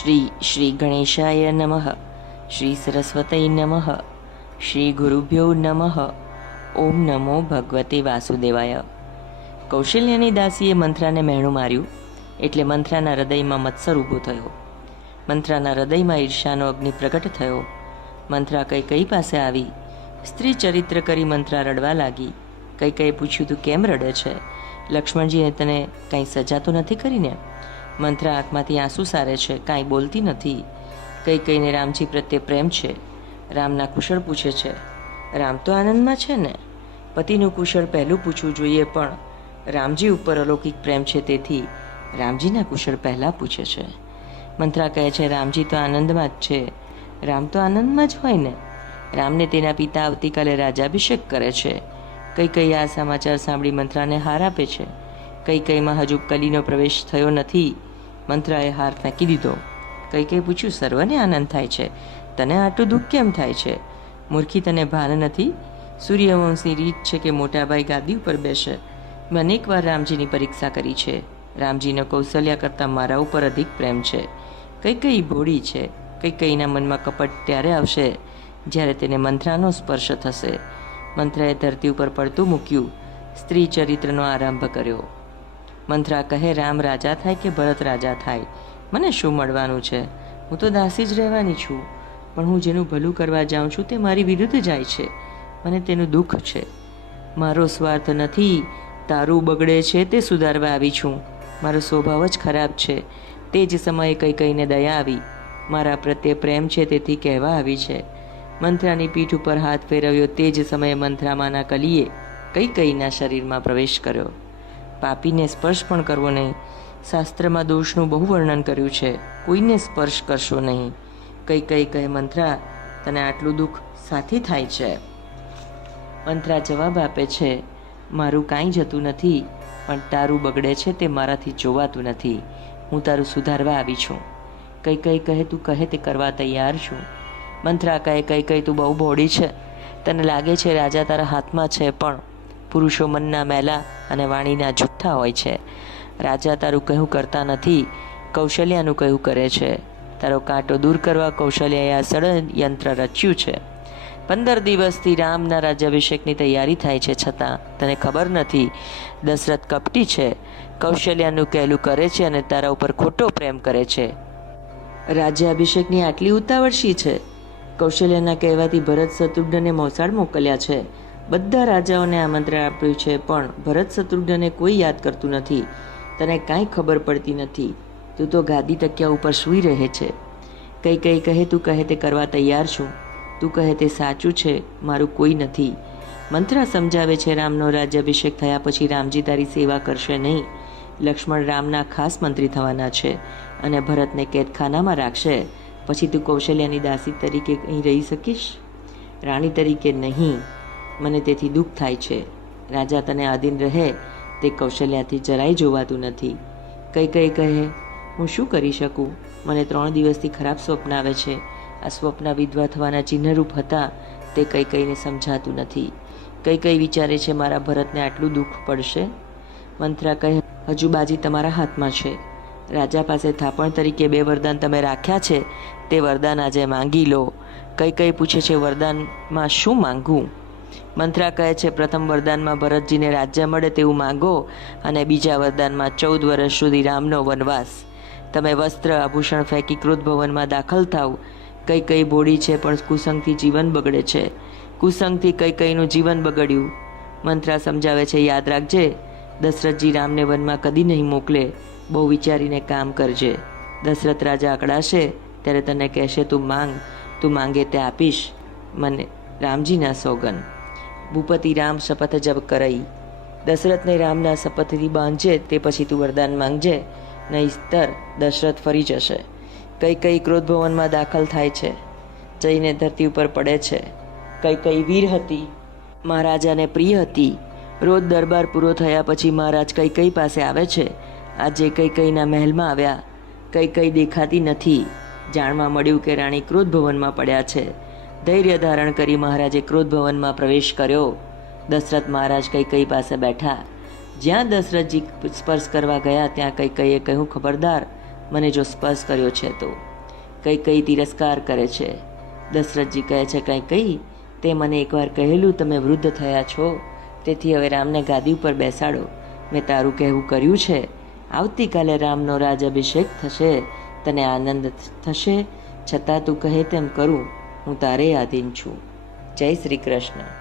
શ્રી ગણેશાય નમઃ. શ્રી સરસ્વતય નમઃ. શ્રી ગુરુભ્યો નમઃ. ઓમ નમો ભગવતે વાસુદેવાય. કૌશલ્યાની દાસીએ મંથરાને મહેણું માર્યું એટલે મંથરાના હૃદયમાં મત્સર ઊભો થયો. મંથરાના હૃદયમાં ઈર્ષાનો અગ્નિ પ્રગટ થયો. મંથરા કઈ પાસે આવી. સ્ત્રી ચરિત્ર કરી મંથરા રડવા લાગી. કઈ પૂછ્યું, તું કેમ રડે છે? લક્ષ્મણજીએ તને કાંઈ સજા તો નથી કરીને? મંથરા આંખમાંથી આંસુ સારે છે, કાંઈ બોલતી નથી. કઈને રામજી પ્રત્યે પ્રેમ છે. રામના કુશળ પૂછે છે. રામ તો આનંદમાં છે ને. પતિનું કુશળ પહેલું પૂછવું જોઈએ, પણ રામજી ઉપર અલૌકિક પ્રેમ છે, તેથી રામજીના કુશળ પહેલાં પૂછે છે. મંથરા કહે છે, રામજી તો આનંદમાં જ છે. રામ તો આનંદમાં જ હોય ને. રામને તેના પિતા આવતીકાલે રાજ્યાભિષેક કરે છે. કઈ આ સમાચાર સાંભળી મંથરાને હાર આપે છે. કઈમાં હજુ કલીનો પ્રવેશ થયો નથી. મંથરાએ હાર ફેંકી દીધો. કઈ પૂછ્યું, સર્વને આનંદ થાય છે, તને આટલું દુઃખ કેમ થાય છે? મૂર્ખી, તને ભાન નથી? સૂર્યવંશની રીત છે કે મોટાભાઈ ગાદી ઉપર બેસે. મેં અનેક વાર રામજીની પરીક્ષા કરી છે. રામજીનો કૌશલ્યા કરતાં મારા ઉપર અધિક પ્રેમ છે. કઈ ભોળી છે. કઈના મનમાં કપટ ત્યારે આવશે જ્યારે તેને મંથરાનો સ્પર્શ થશે. મંથરાએ ધરતી ઉપર પડતું મૂક્યું. સ્ત્રી ચરિત્રનો આરંભ કર્યો. મંથરા કહે, રામ રાજા થાય કે ભરત રાજા થાય, મને શું મળવાનું છે? હું તો દાસી જ રહેવાની છું. પણ હું જેનું ભલું કરવા જાઉં છું તે મારી વિરુદ્ધ જાય છે. મને તેનું દુઃખ છે. મારો સ્વાર્થ નથી, તારું બગડે છે તે સુધારવા આવી છું. મારો સ્વભાવ જ ખરાબ છે. તે જ સમયે કઈને દયા આવી. મારા પ્રત્યે પ્રેમ છે તેથી કહેવા આવી છે. મંથરાની પીઠ ઉપર હાથ ફેરવ્યો. તે જ સમયે મંથરામાંના કલીએ કઈના શરીરમાં પ્રવેશ કર્યો. પાપીને સ્પર્શ પણ કરવો નહીં. શાસ્ત્રમાં દોષનું બહુ વર્ણન કર્યું છે. કોઈને સ્પર્શ કરશો નહીં. કઈ કહે, મંથરા, તને આટલું દુઃખ સાથી થાય છે? મંથરા જવાબ આપે છે, મારું કાંઈ જતું નથી, પણ તારું બગડે છે તે મારાથી જોવાતું નથી. હું તારું સુધારવા આવી છું. કઈ કહે, તું કહે તે કરવા તૈયાર છું. મંથરા કહે, કઈ તું બહુ ભોળી છે. તને લાગે છે રાજા તારા હાથમાં છે, પણ પુરુષો મનના મેલા અને વાણીના જુઠ્ઠા હોય છે. રાજા તારું કહ્યું કરતા નથી, કૌશલ્યાનું કહ્યું કરે છે. તારો કાંટો દૂર કરવા કૌશલ્યાએ આ ષડયંત્ર રચ્યું છે. 15 દિવસથી રામના રાજ્યાભિષેકની તૈયારી થાય છે, છતાં તને ખબર નથી દશરથ કપટી છે. કૌશલ્યાનું કહેલું કરે છે અને તારા ઉપર ખોટો પ્રેમ કરે છે. રાજ્યાભિષેકની આટલી ઉતાવળ શી છે? કૌશલ્યાના કહેવાથી ભરત શત્રુઘ્નને મોસાળ મોકલ્યા છે. બધા રાજાઓને આમંત્રણ આપ્યું છે, પણ ભરત શત્રુઘ્નને કોઈ યાદ કરતું નથી. તને કાંઈ ખબર પડતી નથી. તું તો ગાદી તકિયા ઉપર સૂઈ રહે છે. કઈ કહે, તું કહે તે કરવા તૈયાર છું. તું કહે તે સાચું છે, મારું કોઈ નથી. મંથરા સમજાવે છે, રામનો રાજ્યાભિષેક થયા પછી રામજી તારી સેવા કરશે નહીં. લક્ષ્મણ રામના ખાસ મંત્રી થવાના છે અને ભરતને કેદખાનામાં રાખશે. પછી તું કૌશલ્યાની દાસી તરીકે અહીં રહી શકીશ, રાણી તરીકે નહીં. મને તેથી દુઃખ થાય છે. રાજા તને આધીન રહે તે કૌશલ્યાથી જરાય જોવાતું નથી. કઈ કહે, હું શું કરી શકું? મને 3 દિવસથી ખરાબ સ્વપ્ન આવે છે. આ સ્વપ્ન વિધવા થવાના ચિહ્નરૂપ હતા તે કઈને સમજાતું નથી. કઈ વિચારે છે, મારા ભરતને આટલું દુઃખ પડશે? મંથરા કહે, હજુ બાજી તમારા હાથમાં છે. રાજા પાસે થાપણ તરીકે 2 વરદાન તમે રાખ્યા છે, તે વરદાન આજે માંગી લો. કઈ પૂછે છે, વરદાનમાં શું માંગવું? મંથરા કહે છે, પ્રથમ વરદાનમાં ભરતજીને રાજ્ય મળે તેવું માંગો, અને બીજા વરદાનમાં 14 વર્ષ સુધી રામનો વનવાસ. તમે વસ્ત્ર આભૂષણ ફેંકી ક્રોધ ભવનમાં દાખલ થાવ. કઈ ભોળી છે, પણ કુસંગથી જીવન બગડે છે. કુસંગથી કઈનું જીવન બગડ્યું. મંથરા સમજાવે છે, યાદ રાખજે, દશરથજી રામને વનમાં કદી નહીં મોકલે. બહુ વિચારીને કામ કરજે. દશરથ રાજા અકળાશે ત્યારે તને કહેશે, તું માંગે તે આપીશ. મને રામજીના સોગન. ભૂપતિ રામ શપથ જબ કરઈ. દશરથને રામના શપથથી બાંધજે, તે પછી તું વરદાન માંગજે, નહીંતર દશરથ ફરી જશે. કઈ ક્રોધ ભવનમાં દાખલ થાય છે, જઈને ધરતી ઉપર પડે છે. કઈ વીર હતી, મહારાજાને પ્રિય હતી. રોજ દરબાર પૂરો થયા પછી મહારાજ કઈ પાસે આવે છે. આજે કઈના મહેલમાં આવ્યા. કઈ દેખાતી નથી. જાણવા મળ્યું કે રાણી ક્રોધ ભવનમાં પડ્યા છે. ધૈર્ય ધારણ કરી મહારાજે ક્રોધ ભવનમાં પ્રવેશ કર્યો. દશરથ મહારાજ કઈ પાસે બેઠા. જ્યાં દશરથજી સ્પર્શ કરવા ગયા ત્યાં કઈએ કહ્યું, ખબરદાર, મને જો સ્પર્શ કર્યો છે તો કઈ તિરસ્કાર કરે છે. દશરથજી કહે છે, કઈ તે મને એકવાર કહેલું તમે વૃદ્ધ થયા છો, તેથી હવે રામને ગાદી ઉપર બેસાડો. મેં તારું કહેવું કર્યું છે. આવતીકાલે રામનો રાજઅભિષેક થશે. તને આનંદ થશે, છતાં તું કહે તેમ કરું. હું તારે આધીન છું. જય શ્રી કૃષ્ણ.